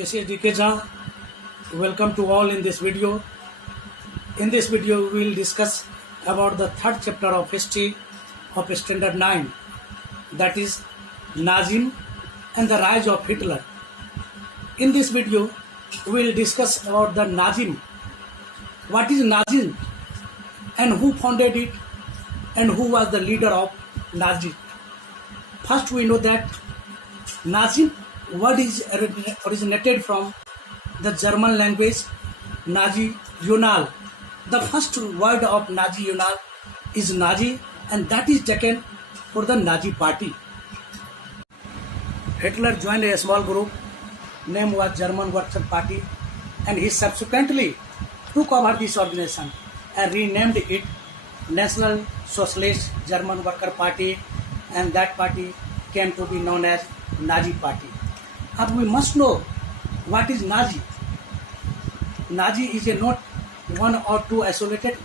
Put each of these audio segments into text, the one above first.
This is DK Jha. Welcome to all in this video. In this video, we will discuss about the third chapter of history of Standard 9, that is Nazism and the rise of Hitler. In this video, we will discuss about the Nazism. What is Nazism and who founded it and who was the leader of Nazism. First, we know that Nazism word is originated from the German language Nazi Journal. The first word of Nazi Journal is Nazi, and that is taken for the Nazi party. Hitler joined a small group, name was German Workers' Party, and he subsequently took over this organization and renamed it National Socialist German Worker Party, and that party came to be known as Nazi Party. But we must know what is Nazi. Nazi is a not one or two isolated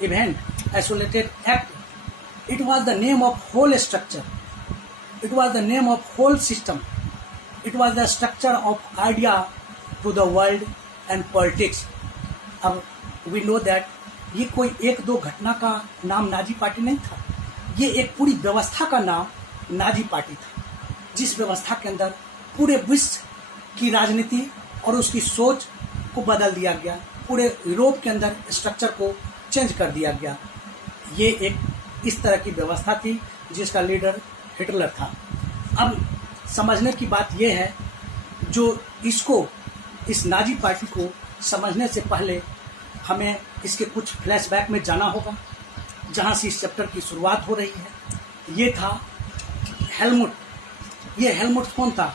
event, isolated act. It was the name of whole structure. It was the name of whole system. It was the structure of idea to the world and politics. अब we know that ये कोई एक दो घटना का नाम Nazi party नहीं था, ये एक पूरी व्यवस्था का नाम नाजी पार्टी था, जिस व्यवस्था के अंदर पूरे विश्व की राजनीति और उसकी सोच को बदल दिया गया, पूरे यूरोप के अंदर स्ट्रक्चर को चेंज कर दिया गया। ये एक इस तरह की व्यवस्था थी जिसका लीडर हिटलर था। अब समझने की बात यह है, जो इसको इस नाजी पार्टी को समझने से पहले हमें इसके कुछ फ्लैशबैक में जाना होगा, जहाँ से इस चैप्टर की शुरुआत हो रही है। ये था हेलमुट। ये हेलमुट कौन था?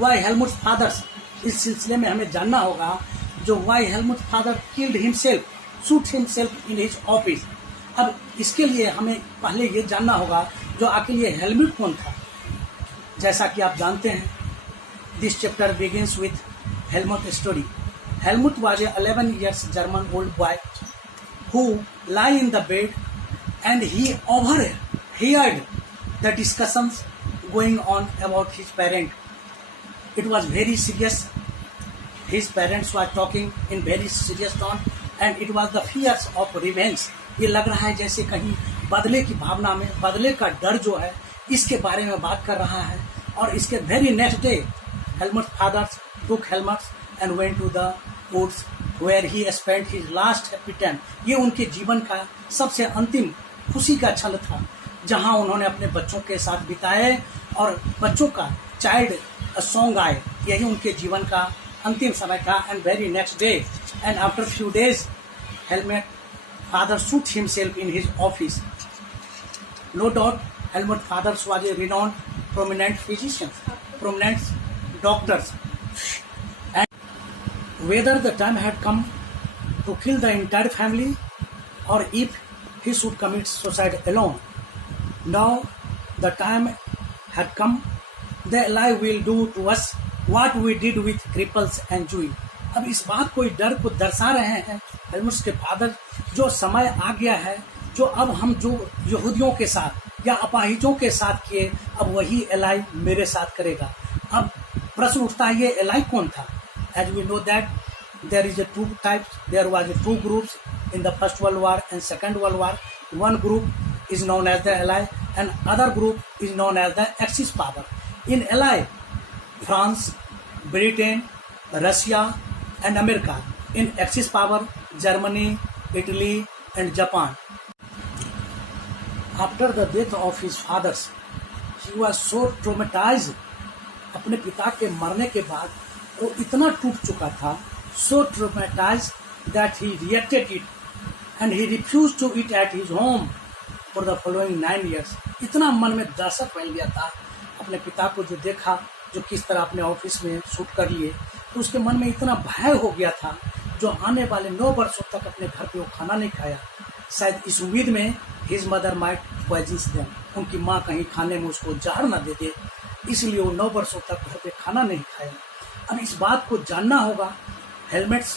Why Helmut fathers. इस सिलसिले में हमें जानना होगा जो why Helmut father killed himself, shoot himself in his office. अब इसके लिए हमें पहले ये जानना होगा जो आखिर ये हेलमुट कौन था। जैसा कि आप जानते हैं, this chapter begins with Helmut story. Helmut was a 11 years German old boy who lay in the bed and he overheard the discussions going on about his parent. It was very serious. His parents were talking in very serious tone and it was the fears of revenge. ये लग रहा है जैसे कहीं बदले की भावना में, बदले का डर जो है, इसके बारे में बात कर रहा है। और इसके very next day, Helmut's father took Helmut and went to the woods where he spent his last happy time. ये उनके जीवन का सबसे अंतिम खुशी का क्षण था, जहां उन्होंने अपने बच्चों के साथ बिताए और बच्चों का चाइल्ड सॉन्ग आए। यही उनके जीवन का अंतिम समय था। And very next day and after few days Helmut father shoot himself in his office. No doubt Helmut fathers was a renowned prominent physicians, prominent doctors, whether the time had come to kill the entire family or if he should commit suicide alone. Now the time had come. The lie will do to us what we did with cripples and Jews. अब इस बात को, डर को दर्शा रहे हैं Helmut के फादर, जो समय आ गया है, जो अब हम जो यहूदियों के साथ या अपाहिजों के साथ किए, अब वही एलाई मेरे साथ करेगा। अब प्रश्न उठता है, ये एलाई कौन था? As we know that there is a two types, there was a two groups in the First World War and Second World War. One group is known as the Allies and other group is known as the Axis power. In Allies, France, Britain, Russia and America. In Axis power, Germany, Italy and Japan. After the death of his fathers, he was so traumatized. अपने पिता के मरने के बाद वो इतना टूट चुका था, so traumatized that he rejected it and he refused to eat at his home for the following 9 years. इतना मन में दहशत फैल गया था अपने पिता को जो देखा, जो किस तरह अपने ऑफिस में शूट कर लिए, तो उसके मन में इतना भय हो गया था, जो आने वाले 9 वर्षों तक अपने घर पे वो खाना नहीं खाया। शायद इस उम्मीद में his mother might poison them, उनकी माँ कहीं खाने में उसको जहर न दे दे, इसलिए वो 9 वर्षों तक घर पे खाना नहीं खाया। अब इस बात को जानना होगा, helmets,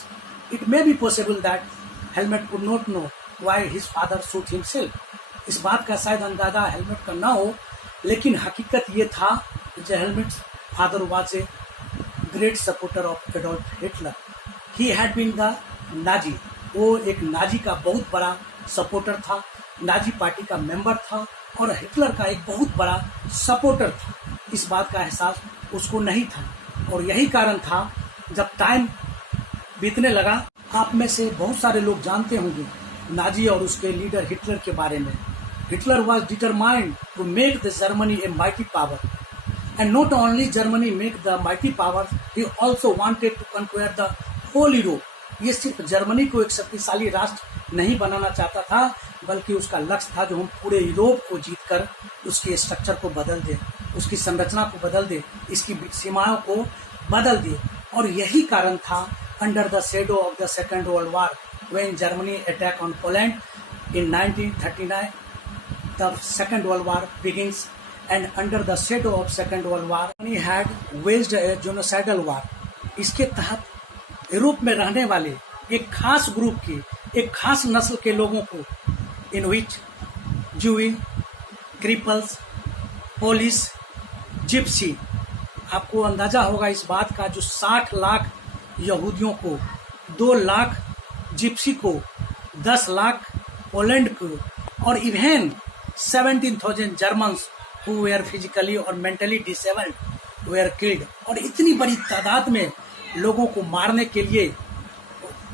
it may be possible that helmet could not know why his father shoot himself. इस बात का शायद अंदाजा हेलमेट का ना हो, लेकिन हकीकत ये था कि helmets father was a great supporter of Adolf Hitler. He had been the Nazi. वो एक नाजी का बहुत बड़ा सपोर्टर था, नाजी पार्टी का मेंबर था और हिटलर का एक बहुत बड़ा सपोर्टर था। इस बात का एहसास उसको नहीं था और यही कारण था जब टाइम बीतने लगा। आप में से बहुत सारे लोग जानते होंगे नाजी और उसके लीडर हिटलर के बारे में। Hitler was determined to make the Germany a mighty power, and not only Germany make the mighty power, he also wanted to conquer the whole Europe. ये सिर्फ जर्मनी को एक शक्तिशाली राष्ट्र नहीं बनाना चाहता था, बल्कि उसका लक्ष्य था जो हम पूरे यूरोप को जीतकर उसके स्ट्रक्चर को बदल दे, उसकी संरचना को बदल दे, इसकी सीमाओं को बदल दे। और यही कारण था under the shadow of the second world war when Germany attack on Poland in 1939 the second world war begins and under the shadow of second world war Germany had waged a genocidal war. इसके तहत Europe में रहने वाले एक खास group की, एक खास नस्ल के लोगों को, इन विच जूई, क्रिपल्स, पोलिस, जिप्सी, आपको अंदाजा होगा इस बात का, जो 60 लाख यहूदियों को, 2 लाख जिप्सी को, 10 लाख पोलैंड को और even 17,000 Germans who were physically और मेंटली डिसेबल्ड वेयर किल्ड। और इतनी बड़ी तादाद में लोगों को मारने के लिए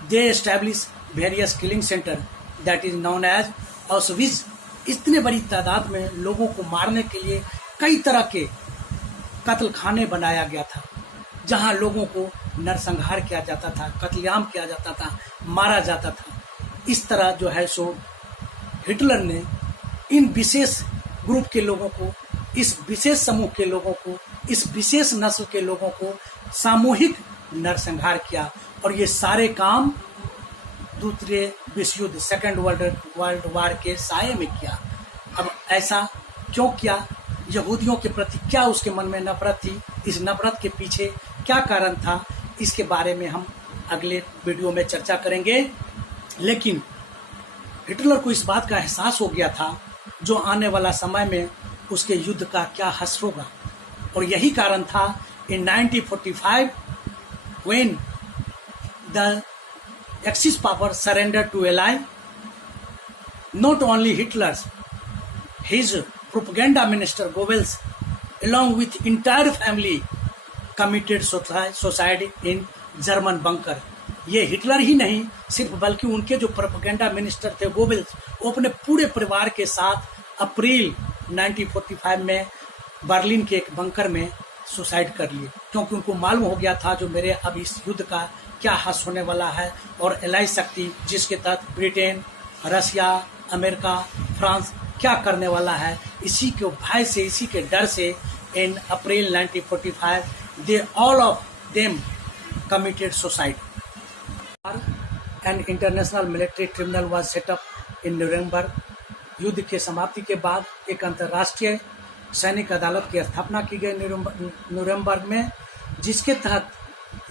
they establish various killing center that is known as Auschwitz. इतने बड़ी तादाद में लोगों को मारने के लिए कई तरह के कत्ल खाने बनाया गया था, जहां लोगों को नरसंहार किया जाता था, कत्लेआम किया जाता था, मारा जाता था। इस तरह जो है सो हिटलर ने इन विशेष ग्रुप के लोगों को, इस विशेष समूह के लोगों को, इस विशेष नस्ल के लोगों को सामूहिक नरसंहार किया। और ये सारे काम दूसरे विश्व युद्ध, सेकेंड वर्ल्ड वार के साये में किया। अब ऐसा क्यों किया? यहूदियों के प्रति क्या उसके मन में नफरत थी? इस नफरत के पीछे क्या कारण था? इसके बारे में हम अगले वीडियो में चर्चा करेंगे। लेकिन हिटलर को इस बात का एहसास हो गया था जो आने वाला समय में उसके युद्ध का क्या हश्र होगा। और यही कारण था in 1945 when the Axis power surrendered to Ally, not only Hitler, his propaganda minister Goebbels along with entire family committed suicide in German bunker। ये हिटलर ही नहीं सिर्फ, बल्कि उनके जो प्रोपेगेंडा मिनिस्टर थे गोबेल्स, वो अपने पूरे परिवार के साथ अप्रैल 1945 में बर्लिन के एक बंकर में सुसाइड कर लिए, क्योंकि उनको मालूम हो गया था जो मेरे अब इस युद्ध का क्या हश्र होने वाला है। और एलाई शक्ति जिसके तहत ब्रिटेन, रशिया, अमेरिका, फ्रांस क्या करने वाला है, इसी के भय से, इसी के डर से इन अप्रैल 1945 they all of them committed suicide. An international military tribunal was set up in Nuremberg. युद्ध के समाप्ति के बाद एक अंतर्राष्ट्रीय सैनिक अदालत की स्थापना की गई न्यूरेमबर्ग में, जिसके तहत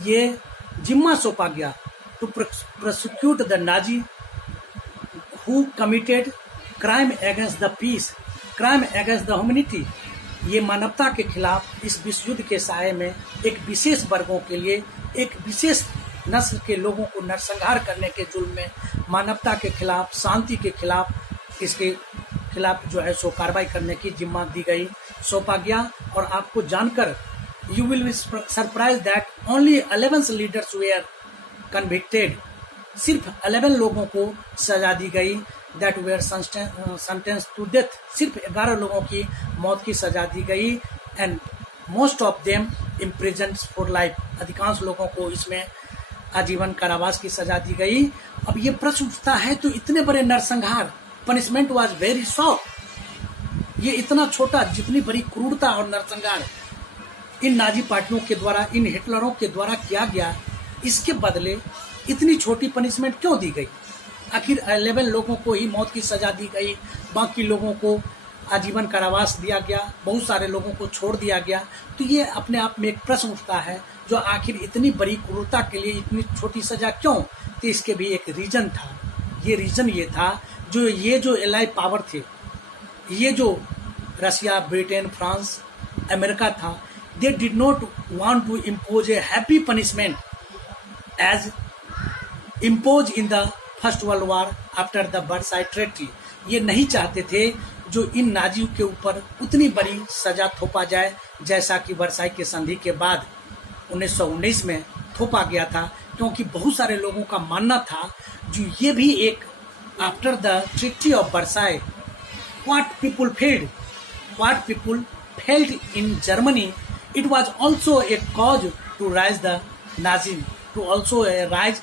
ये जिम्मा सौंपा गया to prosecute the Nazi who committed crime against the peace, crime against the humanity. ये मानवता के खिलाफ इस विश्व युद्ध के साये में एक विशेष वर्गों के लिए, एक विशेष नस्ल के लोगों को नरसंहार करने के जुल्म में, मानवता के खिलाफ, शांति के खिलाफ, इसके खिलाफ जो है सो कार्रवाई करने की जिम्मा दी गई, सौंपा गया। और आपको जानकर you will be surprise that only 11 leaders were convicted. सिर्फ 11 लोगों को सजा दी गई, that were sentence to death. सिर्फ 11 लोगों की मौत की सजा दी गई and most of them imprison for life. अधिकांश लोगों को इसमें आजीवन कारावास की सजा दी गई। अब ये प्रश्न उठता है, तो इतने बड़े नरसंहार, पनिशमेंट वाज वेरी सॉफ्ट, ये इतना छोटा, जितनी बड़ी क्रूरता और नरसंहार इन नाजी पार्टियों के द्वारा, इन हिटलरों के द्वारा किया गया, इसके बदले इतनी छोटी पनिशमेंट क्यों दी गई? आखिर 11 लोगों को ही मौत की सजा दी गई, बाकी लोगों को आजीवन कारावास दिया गया, बहुत सारे लोगों को छोड़ दिया गया। तो ये अपने आप में एक प्रश्न उठता है, जो आखिर इतनी बड़ी क्रूरता के लिए इतनी छोटी सजा क्यों? तो इसके भी एक रीजन था। ये रीजन ये था, जो एलाई पावर थे, ये जो रशिया, ब्रिटेन, फ्रांस, अमेरिका था, they did not want to impose a happy punishment as imposed in the First World War after the Versailles Treaty. ये नहीं चाहते थे जो इन नाजियों के ऊपर उतनी बड़ी सजा थोपा जाए जैसा कि वर्साई के संधि के बाद 1919 में थोपा गया था, क्योंकि बहुत सारे लोगों का मानना था जो ये भी एक after the treaty of Versailles what people felt in Germany, it was also a cause to rise the Nazi, to also rise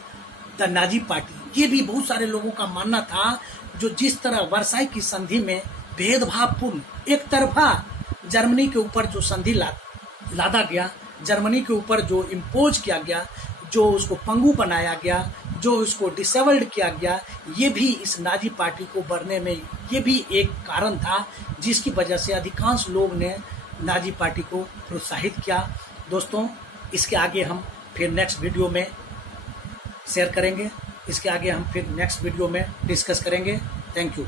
the Nazi party. ये भी बहुत सारे लोगों का मानना था जो जिस तरह वर्साई की संधि में भेदभावपूर्ण एक तरफा जर्मनी के ऊपर जो संधि लादा गया, जर्मनी के ऊपर जो इम्पोज किया गया, जो उसको पंगु बनाया गया, जो उसको डिसेबल्ड किया गया, ये भी इस नाजी पार्टी को बढ़ने में ये भी एक कारण था जिसकी वजह से अधिकांश लोग ने नाजी पार्टी को प्रोत्साहित किया। दोस्तों, इसके आगे हम फिर नेक्स्ट वीडियो में शेयर करेंगे, इसके आगे हम फिर नेक्स्ट वीडियो में डिस्कस करेंगे। Thank you.